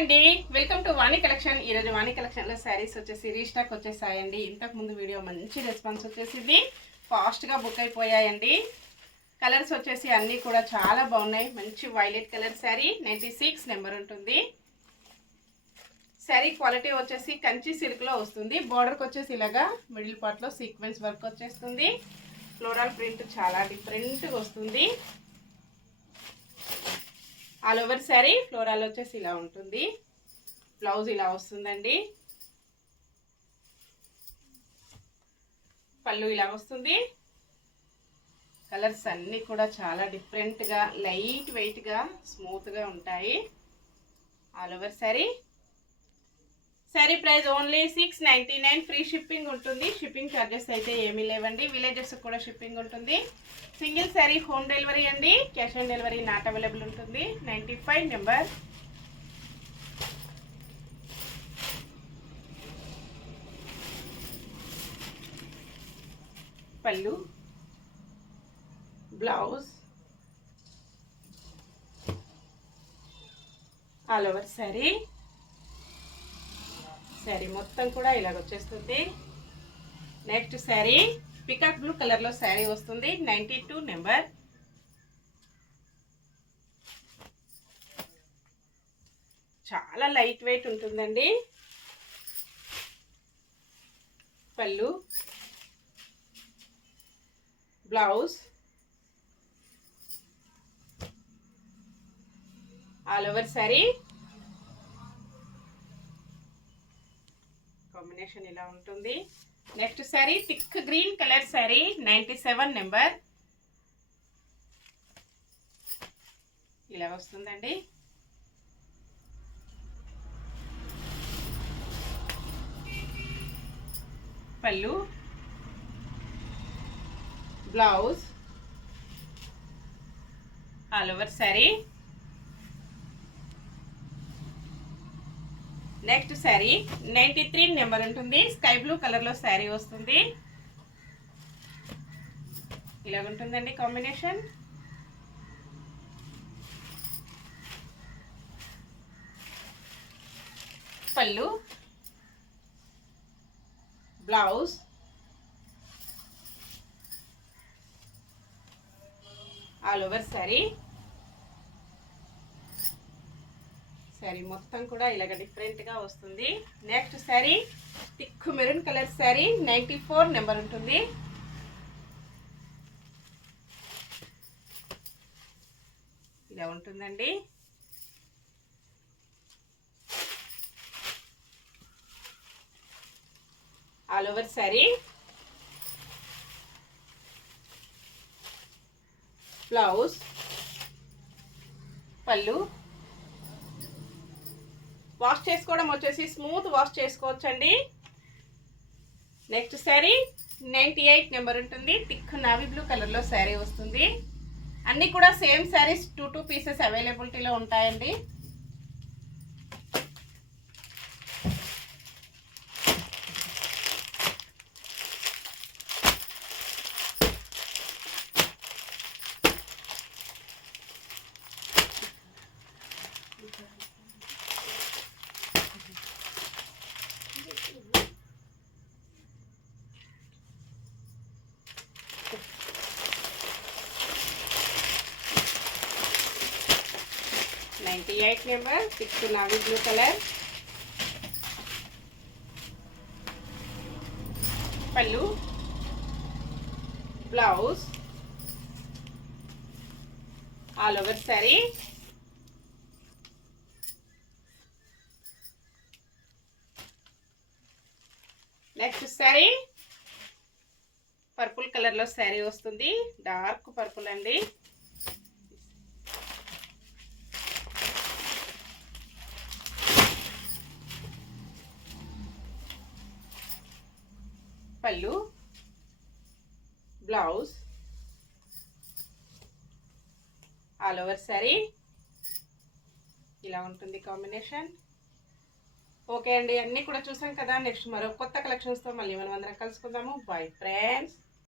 అండి, welcome to వాణి కలెక్షన్. ఈరోజు వాణి కలెక్షన్లో శారీస్ వచ్చేసి రీస్టాక్ వచ్చేసాయండి. ఇంతకుముందు వీడియో మంచి రెస్పాన్స్ వచ్చేసింది, ఫాస్ట్గా బుక్ అయిపోయాయండి. కలర్స్ వచ్చేసి అన్నీ కూడా చాలా బాగున్నాయి. మంచి వైలెట్ కలర్ శారీ, 96 నెంబర్ ఉంటుంది. శారీ క్వాలిటీ వచ్చేసి కంచి సిల్క్లో వస్తుంది. బార్డర్కి వచ్చేసి ఇలాగా మిడిల్ పార్ట్లో సీక్వెన్స్ వర్క్ వచ్చేస్తుంది. ఫ్లోరల్ ప్రింట్ చాలా డిఫరెంట్గా వస్తుంది. ఆల్ ఓవర్ శారీ ఫ్లోరల్ వచ్చేసి ఇలా ఉంటుంది. బ్లౌజ్ ఇలా వస్తుందండి. పళ్ళు ఇలా వస్తుంది. కలర్స్ అన్నీ కూడా చాలా డిఫరెంట్గా, లైట్ వెయిట్గా, స్మూత్గా ఉంటాయి. All over sari. Sari price only 699. Free shipping ఉంటుంది. షిప్పింగ్ ఛార్జెస్ అయితే ఏమీ లేవండి. విలేజెస్ కూడా షిప్పింగ్ ఉంటుంది. సింగిల్ శారీ హోమ్ డెలివరీ అండి. Cash on delivery not available ఉంటుంది. 95 నెంబర్. పళ్ళు, బ్లౌజ్, ఆల్ ఓవర్ శారీ. శారీ మొత్తం కూడా ఇలాగ వచ్చేస్తుంది. నెక్స్ట్ శారీ పికాక్ బ్లూ కలర్లో శారీ వస్తుంది. 92 నెంబర్. చాలా లైట్ వెయిట్ ఉంటుందండి. పళ్ళు, బ్లౌజ్, ఆల్ ఓవర్ శారీ. కాంబినేషన్ ఇలా ఉంటుంది. నెక్స్ట్ sari thick green colour sari, 97 నెంబర్. ఇలా వస్తుందండి. పళ్ళు, blouse, all over sari. Next sari 93 నెంబర్ ఉంటుంది. స్కై బ్లూ కలర్లో శారీ వస్తుంది. ఇలా ఉంటుందండి కాంబినేషన్. పళ్ళు, బ్లౌజ్, ఆల్ ఓవర్ శారీ. శారీ మొత్తం కూడా ఇలాగ డిఫరెంట్గా వస్తుంది. నెక్స్ట్ sari thick maroon colour sari, 94 నెంబర్ ఉంటుంది. ఇలా ఉంటుందండి. All over sari. బ్లౌజ్, పళ్ళు. వాష్ చేసుకోవడం వచ్చేసి స్మూత్ వాష్ చేసుకోవచ్చండి. నెక్స్ట్ శారీ 98 నెంబర్ ఉంటుంది. థిక్ నావీ బ్లూ కలర్లో శారీ వస్తుంది. అన్నీ కూడా సేమ్ శారీస్ 2 పీసెస్ అవైలబిలిటీలో ఉంటాయండి. $98 number. Thick navy blue colour. పళ్ళు, blouse, all over sari. Next sari purple కలర్లో శారీ వస్తుంది. డార్క్ పర్పుల్ అండి. పళ్ళు, బ్లౌజ్, ఆల్ ఓవర్ శారీ. ఇలా ఉంటుంది కాంబినేషన్. ఓకే అండి, అన్నీ కూడా చూసాం కదా. నెక్స్ట్ మరో కొత్త కలెక్షన్స్తో మళ్ళీ మనం అందరం కలుసుకుందాము. Bye friends.